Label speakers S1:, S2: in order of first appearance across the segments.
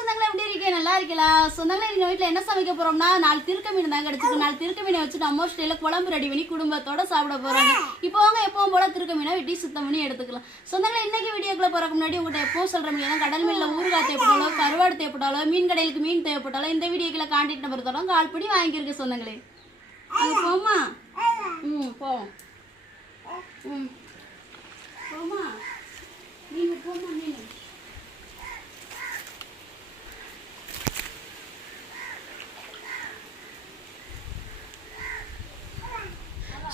S1: சொந்தங்களே எப்படி இருக்கீங்க நல்லா இருக்கலாம் சொந்தங்களே எங்கள் வீட்டில் என்ன சமைக்க போகிறோம்னா நாலு திருக்க மீன் தான் கிடச்சிருக்கு நாலு திருக்க மீனை வச்சு நம்ம ஸ்டைலில் குழம்பு ரெடி பண்ணி குடும்பத்தோட சாப்பிட போகிறாங்க இப்போ அவங்க எப்பவும் போல திருக்க மீனை வெட்டி சுத்தம் பண்ணி எடுத்துக்கலாம் சொந்தங்களே இன்னைக்கு வீடியோக்குள்ள போறக்கு முன்னாடி உங்கள்கிட்ட எப்பவும் சொல்கிற முடியாது கடல் மீனில் ஊறுகாய் தேவைப்பட்டாலோ கருவாடு தேவைப்பட்டாலோ மீன் கடையிலுக்கு மீன் தேவைப்பட்டாலோ இந்த வீடியோக்குள்ள கான்டாக்ட் நம்பர் தரோம் கால் பண்ணி வாங்கியிருக்கு சொந்தங்களே அங்கே போமா ம் போவோம் ம் போமா நீங்கள் போமா மீன்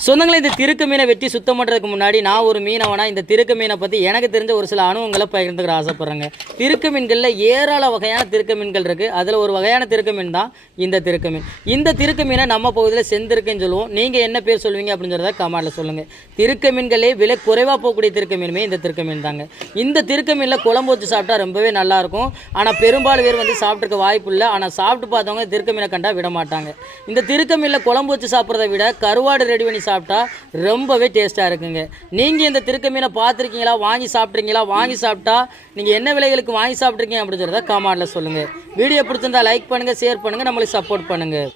S1: சொந்தங்களை இந்த திருக்கு மீனை வெட்டி சுத்தம் பண்ணுறதுக்கு முன்னாடி நான் ஒரு மீனவனா இந்த திருக்கு மீனை பற்றி எனக்கு தெரிஞ்ச ஒரு சில அனுபவங்களை பகிர்ந்துக்கிற ஆசைப்பட்றேங்க திருக்கு மீன்களில் ஏராள வகையான திருக்கு மீன்கள் இருக்குது அதில் ஒரு வகையான திருக்கு மீன் தான் இந்த திருக்கு மீன் இந்த திருக்கு மீனை நம்ம பகுதியில் செந்திருக்குன்னு சொல்லுவோம் நீங்கள் என்ன பேர் சொல்லுவீங்க அப்படின்னு சொல்கிறத கமெண்டில் சொல்லுங்கள் திருக்கு மீன்களே விலை குறைவாக போகக்கூடிய திருக்கு மீனுமே இந்த திருக்கு மீன் தாங்க இந்த திருக்கு மீனில் குழம்பு வச்சு சாப்பிட்டா ரொம்பவே நல்லாயிருக்கும் ஆனால் பெரும்பாலும் பேர் வந்து சாப்பிட்ருக்க வாய்ப்பு இல்லை ஆனால் சாப்பிட்டு பார்த்தவங்க திருக்கு மீனை கண்டா விட மாட்டாங்க இந்த திருக்கு மீனில் குழம்பு வச்சு சாப்பிட்றத விட கருவாடு ரெடி பண்ணி சாப்பிட்டு சாப்பிட்டா ரொம்பவே டேஸ்ட்டாக இருக்குங்க நீங்கள் இந்த திருக்க மீனை பார்த்துருக்கீங்களா வாங்கி சாப்பிட்றீங்களா வாங்கி சாப்பிட்டா நீங்கள் என்ன விலைகளுக்கு வாங்கி சாப்பிட்ருக்கீங்க அப்படின்னு சொல்கிறத கமெண்டில் சொல்லுங்கள் வீடியோ பிடிச்சிருந்தா லைக் பண்ணுங்கள் ஷேர் பண்ணுங்கள் நம்மளுக்கு சப்போர்ட் பண்ணுங்கள்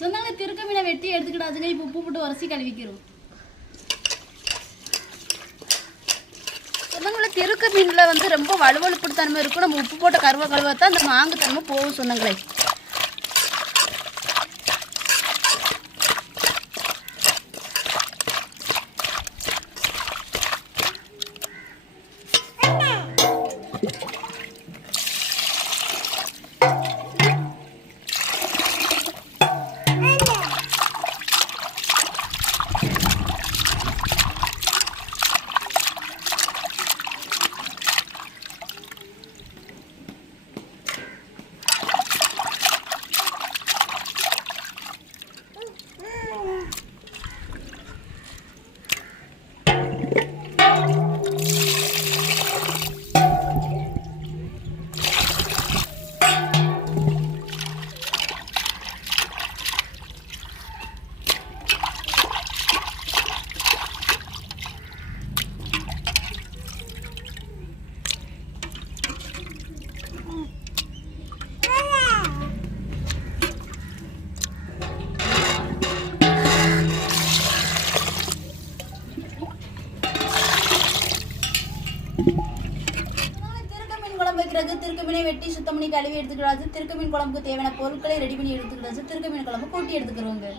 S1: சொன்னாங்க திருக்க மீனை வெட்டி எடுத்துக்கிடாதுங்க இப்போ உப்பு போட்டு உரசி கழுவிக்கிறோம் சொன்னாங்களே திருக்க மீனில் வந்து ரொம்ப வலுவழுப்பு தன்மை இருக்கும் நம்ம உப்பு போட்ட கருவை கழுவத்தான் அந்த மாங்கு தன்மை போகும் சொன்னாங்களே மீனை வெட்டி சுத்தம் பண்ணி கழுவி எடுத்துக்கிறாச்சு திருக்க மீன் குழம்புக்கு தேவையான பொருட்களை ரெடி பண்ணி எடுத்துக்கிறாச்சு திருக்க மீன் குழம்பு கூட்டி எடுத்துக்கிறோங்க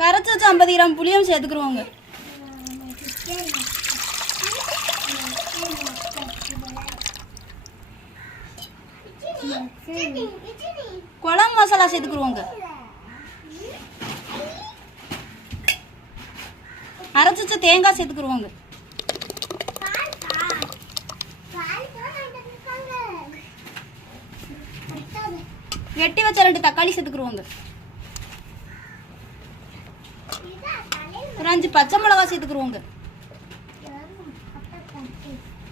S1: கரைச்சி வச்சு ஐம்பது கிராம் புளியும் சேர்த்துக்கிறோங்க குழம்பு மசாலா சேர்த்துக்குருவோங்க அரைச்சி தேங்காய் சேர்த்துக்குருவோங்க வெட்டி வச்ச ரெண்டு தக்காளி சேர்த்துக்குருவோங்க ஒரு அஞ்சு பச்சை மிளகா சேர்த்துக்குருவோங்க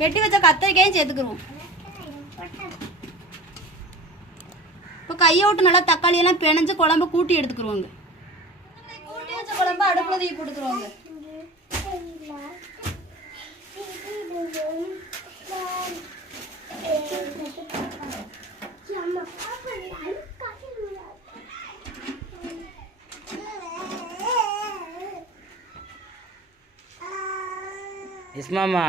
S1: வெட்டி வச்ச கத்திரிக்காயும் சேர்த்துக்குருவோம் இப்போ கையை விட்டு நல்லா தக்காளியெல்லாம் பிணைஞ்சு குழம்பு கூட்டி எடுத்துக்குருவோங்க கூட்டி வச்ச குழம்பு அடுப்பில் தூக்கி
S2: இஸ்மாமா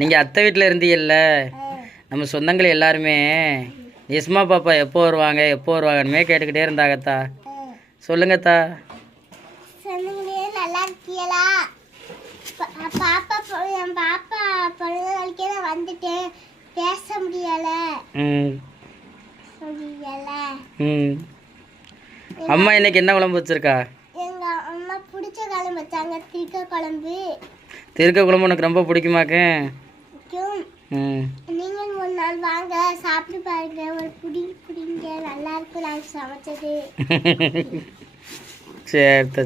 S2: நீங்கள் அத்தை வீட்டில் இருந்தீங்கல்ல நம்ம சொந்தங்கள் எல்லாருமே இஸ்மா பாப்பா எப்போ வருவாங்க எப்போ வருவாங்கன்னு கேட்டுக்கிட்டே இருந்தாங்கத்தா சொல்லுங்கத்தா
S3: பாப்பா என் பாப்பா பிறந்த நாளைக்கே நான் வந்துட்டேன் பேச முடியல முடியல
S2: அம்மா இன்னைக்கு என்ன குழம்பு வச்சிருக்கா
S3: எங்க அம்மா பிடிச்ச குழம்பு வச்சாங்க திரிக்க குழம்பு
S2: திருக்க குழம்பு உனக்கு ரொம்ப பிடிக்குமாக்கு
S3: ம் நீங்களும் ஒரு வாங்க சாப்பிட்டு பாருங்க ஒரு நல்லா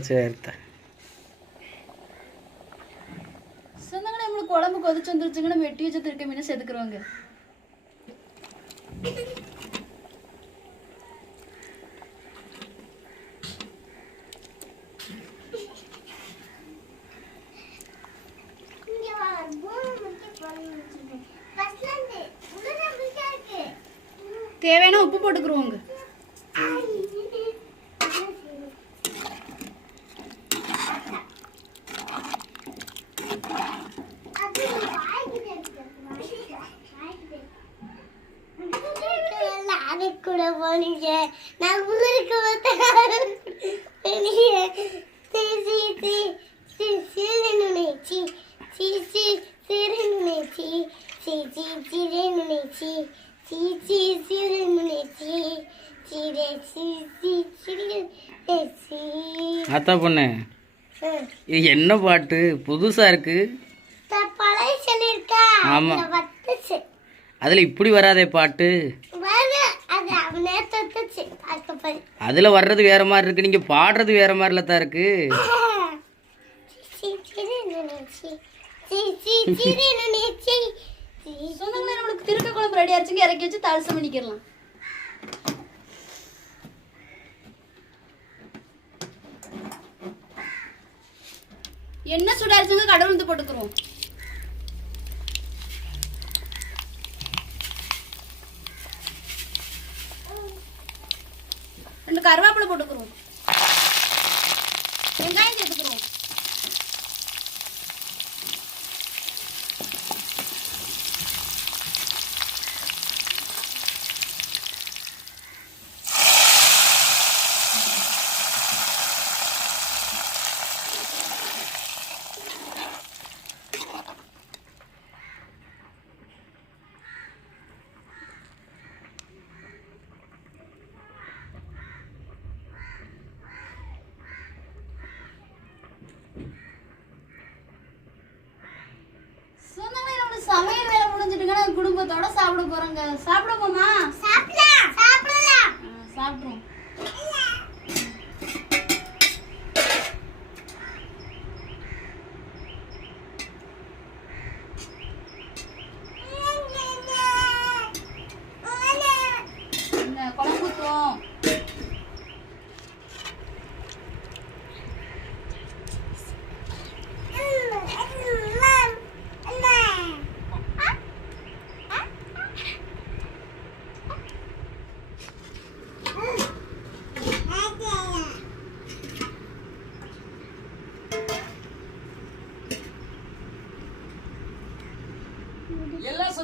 S2: சரித்தா
S1: நம்மளுக்கு குழம்பு கொதிச்சு வந்துருச்சுங்க நம்ம வச்சு திருக்க மீன் சேர்த்துக்குருவாங்க உப்பு போட்டுக்கிறோங்க கூட போனீங்க நான் ஊருக்கு
S2: வெளியே நினைச்சி சீ சிறு நினைச்சி அத்தா பொண்ணு இது என்ன பாட்டு புதுசா இருக்கு
S3: பழைய சொல்லியிருக்கா
S2: ஆமா அதுல இப்படி வராதே பாட்டு அதுல வர்றது வேற மாதிரி இருக்கு நீங்க பாடுறது வேற மாதிரில தான் இருக்கு சீ சீ
S1: சீ சீ சீ சீ திருக்க குழம்பு ரெடி ஆச்சுங்க இறக்கி வச்சு தலசம் பண்ணிக்கிறலாம் என்ன சுடாரிச்சுங்க கடவுள் வந்து போட்டுக்கிறோம் ரெண்டு கருவேப்பிலை போட்டுக்கிறோம் குடும்பத்தோட சாப்பிட போறோங்க சாப்பிட போமா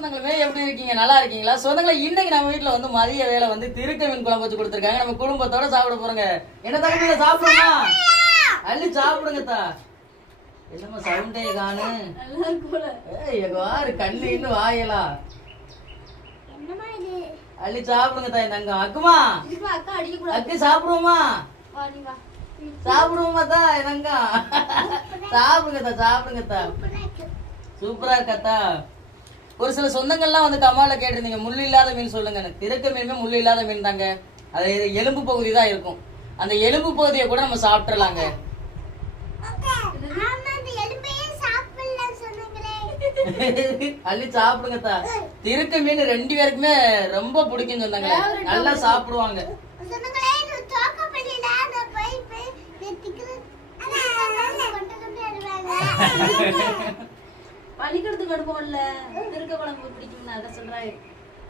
S1: சொந்தங்களுமே எப்படி இருக்கீங்க நல்லா இருக்கீங்களா சொந்தங்களை இன்னைக்கு நம்ம வீட்டுல வந்து மதிய வேலை வந்து திருக்கமீன் குழம்பு வச்சு கொடுத்துருக்காங்க நம்ம குடும்பத்தோட சாப்பிட போறோங்க என்ன தகுந்த சாப்பிடுமா அள்ளி சாப்பிடுங்க தா என்னமா சவுண்டே காணு எவ்வாறு கண்ணு இன்னும் வாயலா அள்ளி சாப்பிடுங்க தா என் அங்க அக்குமா அக்கு சாப்பிடுவோமா சாப்பிடுவோமா தா என்னங்க சாப்பிடுங்க தா சாப்பிடுங்க தா சூப்பரா இருக்கா ஒரு சில சொந்தங்கள்லாம் வந்து கமால கேட்டிருந்தீங்க முள் இல்லாத மீன் சொல்லுங்க இருக்க மீனுமே முள் இல்லாத மீன் தாங்க அது எலும்பு பகுதி தான் இருக்கும் அந்த எலும்பு பகுதியை கூட நம்ம சாப்பிட்டுலாங்க அள்ளி சாப்பிடுங்க தா திருக்க மீன் ரெண்டு பேருக்குமே ரொம்ப பிடிக்கும் சொன்னாங்க நல்லா சாப்பிடுவாங்க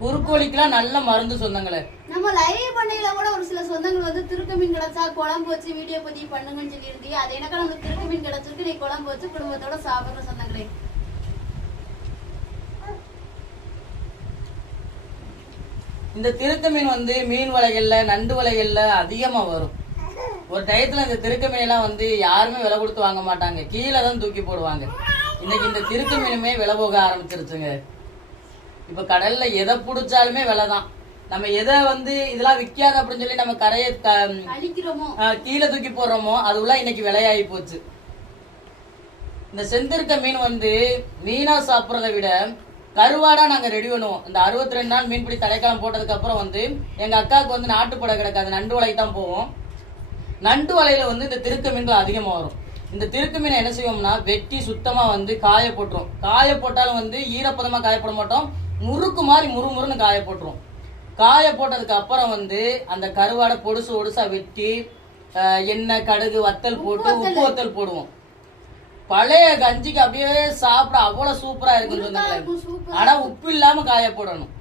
S1: குறுக்கோழிக்கெல்லாம் நல்ல மருந்து சொந்தங்களே நம்ம லைவ் பண்ணையில கூட ஒரு சில சொந்தங்கள் வந்து திருக்க மீன் கிடைச்சா குழம்பு வச்சு வீடியோ பண்ணுங்கன்னு அது எனக்கு மீன் கிடைச்சிருக்கு நீ குழம்பு வச்சு குடும்பத்தோட சாப்பிடுற சொந்தங்களே இந்த திருக்க மீன் வந்து மீன் வலைகள்ல நண்டு வலைகள்ல அதிகமா வரும் ஒரு டயத்துல இந்த திருக்க எல்லாம் வந்து யாருமே விலை கொடுத்து வாங்க மாட்டாங்க கீழே தான் தூக்கி போடுவாங்க இன்னைக்கு இந்த திருத்து மீனுமே விலை போக ஆரம்பிச்சிருச்சுங்க இப்போ கடல்ல எதை பிடிச்சாலுமே விலை தான் நம்ம எதை வந்து இதெல்லாம் விற்காது அப்படின்னு சொல்லி நம்ம கரையை கீழே தூக்கி போடுறோமோ அதுலாம் இன்னைக்கு விலையாகி போச்சு இந்த செந்திருக்க மீன் வந்து மீனா சாப்பிட்றத விட கருவாடா நாங்க ரெடி பண்ணுவோம் இந்த அறுபத்தி ரெண்டு நாள் மீன்பிடி தலைக்காலம் போட்டதுக்கு அப்புறம் வந்து எங்க அக்காவுக்கு வந்து நாட்டுப்பட கிடக்காது நண்டு வலைக்கு தான் போவோம் நண்டு வலையில வந்து இந்த திருக்க மீன்கள் அதிகமாக வரும் இந்த திருக்கு மீனை என்ன செய்வோம்னா வெட்டி சுத்தமாக வந்து காய போட்டுரும் காய போட்டாலும் வந்து ஈரப்பதமாக காயப்பட மாட்டோம் முறுக்கு மாதிரி முறுமுறுன்னு காய போட்டுரும் காய போட்டதுக்கு அப்புறம் வந்து அந்த கருவாடை பொடுசு ஒடுசா வெட்டி எண்ணெய் கடுகு வத்தல் போட்டு உப்பு வத்தல் போடுவோம் பழைய கஞ்சிக்கு அப்படியே சாப்பிட அவ்வளோ சூப்பராக இருக்குன்னு சொன்னாங்க ஆனால் உப்பு இல்லாமல் காய போடணும்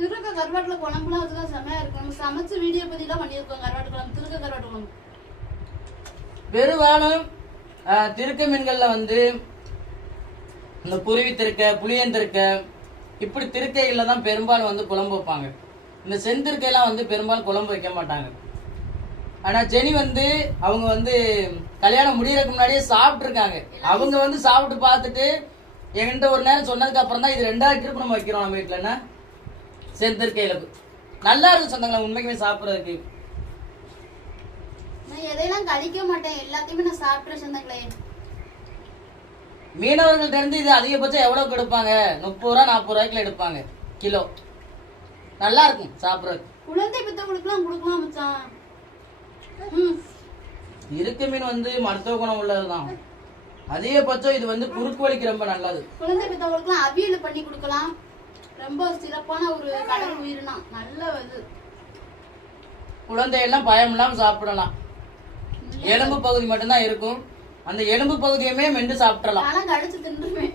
S1: திருக்க கருவாட்டுல குழம்புலாம் அதுதான் செமையா இருக்கும் நம்ம சமைச்சு வீடியோ தான் பண்ணியிருக்கோம் கருவாட்டு குழம்பு திருக்க கருவாட்டு குழம்பு பெரும்பாலும் திருக்க மீன்களில் வந்து இந்த குருவி திருக்க புளியன் திருக்க இப்படி திருக்கைகளில் தான் பெரும்பாலும் வந்து குழம்பு வைப்பாங்க இந்த செந்திருக்கையெல்லாம் வந்து பெரும்பாலும் குழம்பு வைக்க மாட்டாங்க ஆனால் ஜெனி வந்து அவங்க வந்து கல்யாணம் முடியறதுக்கு முன்னாடியே சாப்பிட்ருக்காங்க அவங்க வந்து சாப்பிட்டு பார்த்துட்டு என்கிட்ட ஒரு நேரம் சொன்னதுக்கு அப்புறம் தான் இது ரெண்டாவது ட்ரிப் நம்ம வைக்கிறோம் நம்ம வீட்டில் என்ன செந்திருக்க இழப்பு நல்லா இருக்கும் சொந்தங்களை உண்மைக்குமே சாப்பிடுறதுக்கு எதையெல்லாம் கழிக்க மாட்டேன் எல்லாத்தையுமே நான் சாப்பிட்ற சொந்தங்களே மீனவர்கள் தெரிஞ்சு இது அதிகபட்சம் எவ்வளவுக்கு எடுப்பாங்க முப்பது ரூபா நாற்பது ரூபாய்க்கு எடுப்பாங்க கிலோ நல்லா இருக்கும் சாப்பிட்றதுக்கு குழந்தை பெற்றவங்களுக்குலாம் கொடுக்கலாம் மச்சான் இருக்கு மீன் வந்து மருத்துவ குணம் உள்ளதுதான் அதிகபட்சம் இது வந்து குறுக்கு வலிக்கு ரொம்ப நல்லது குழந்தை பெற்றவங்களுக்குலாம் அவியல் பண்ணி கொடுக்கலாம் ரொம்ப சிறப்பான ஒரு கடல் உயிர்னா நல்ல இது குழந்தையெல்லாம் பயம் இல்லாமல் சாப்பிடலாம் எலும்பு பகுதி மட்டும்தான் இருக்கும் அந்த எலும்பு பகுதியுமே மென்று சாப்பிடலாம் ஆனா கடிச்சு தின்றுமே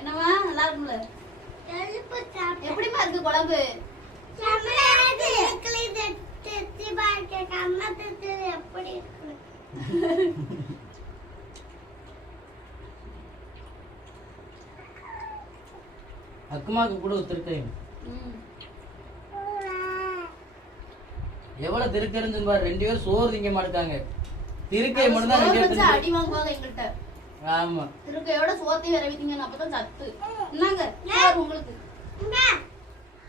S1: என்னவா நல்லா இருக்கும்ல எப்படிமா இருக்கு குழம்பு
S3: எப்படி இருக்கு
S1: அக்குமாவுக்கு கூட திருக்கையும் எவ்வளவு திருக்கறிஞ்சு பாரு ரெண்டு பேரும் சோறு திங்க மாட்டாங்க திருக்கை மட்டும் தான் அடி வாங்குவாங்க எங்கள்கிட்ட ஆமா திருக்கையோட சோத்தையும் விரைவிட்டீங்கன்னு அப்பதான் சத்து என்னங்க உங்களுக்கு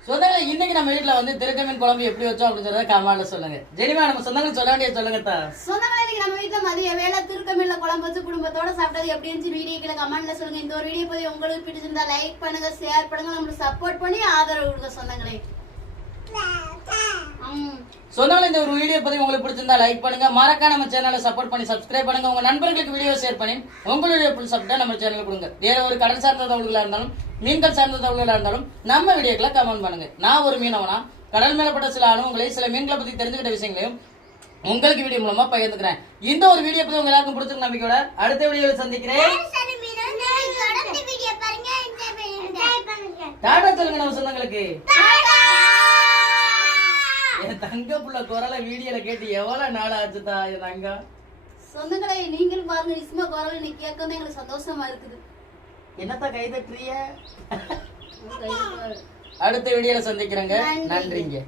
S1: சொந்தங்களை இன்னைக்கு நம்ம வீட்டுல வந்து திருக்கமீன் குழம்பு எப்படி வச்சோம் அப்படின்னு சொல்றத கமாண்ட்ல சொல்லுங்க ஜெனிமா நம்ம சொந்தங்கள் சொல்ல வேண்டிய சொல்லுங்க தா சொந்தங்களை இன்னைக்கு நம்ம வீட்டுல மதிய வேலை திருக்கமீன்ல குழம்பு வச்சு குடும்பத்தோட சாப்பிட்டது எப்படி இருந்துச்சு வீடியோ கீழே கமெண்ட்ல சொல்லுங்க இந்த ஒரு வீடியோ போய் உங்களுக்கு பிடிச்சிருந்தா லைக் பண்ணுங்க ஷேர் பண்ணுங்க நம்மளுக்கு சப்போர்ட் பண்ணி ஆதரவு கொடுங்க சொந்தங்களே சொன்னாலும் இந்த ஒரு வீடியோ பத்தி உங்களுக்கு பிடிச்சிருந்தா லைக் பண்ணுங்க மறக்காம நம்ம சேனலை சப்போர்ட் பண்ணி சப்ஸ்கிரைப் பண்ணுங்க உங்க நண்பர்களுக்கு வீடியோ ஷேர் பண்ணி உங்களுடைய புல் சப்போர்ட்டா நம்ம சேனல் கொடுங்க வேற ஒரு கடன் சார்ந்த தகவல்களா இருந்தாலும் மீன்கள் சார்ந்த தகவல்களாக இருந்தாலும் நம்ம வீடியோக்களை கமெண்ட் பண்ணுங்க நான் ஒரு மீனவனா கடல் மேலப்பட்ட சில அனுபவங்களையும் சில மீன்களை பத்தி தெரிஞ்சுக்கிட்ட விஷயங்களையும் உங்களுக்கு வீடியோ மூலமா பகிர்ந்துக்கிறேன் இந்த ஒரு வீடியோ பத்தி உங்க எல்லாருக்கும் பிடிச்சிருக்க நம்பிக்கையோட அடுத்த வீடியோ சந்திக்கிறேன் டாடா சொல்லுங்க நம்ம சொந்தங்களுக்கு என் தங்க புள்ள குரலை வீடியோல கேட்டு எவ்வளவு நாள் ஆச்சுதா என் தங்கம் சொந்தங்களை நீங்களும் பாருங்க இஸ்மா குரல் நீ கேட்கணும் எங்களுக்கு சந்தோஷமா இருக்குது என்னத்த கை தட்டுறிய அடுத்த வீடியோல சந்திக்கிறேங்க நன்றிங்க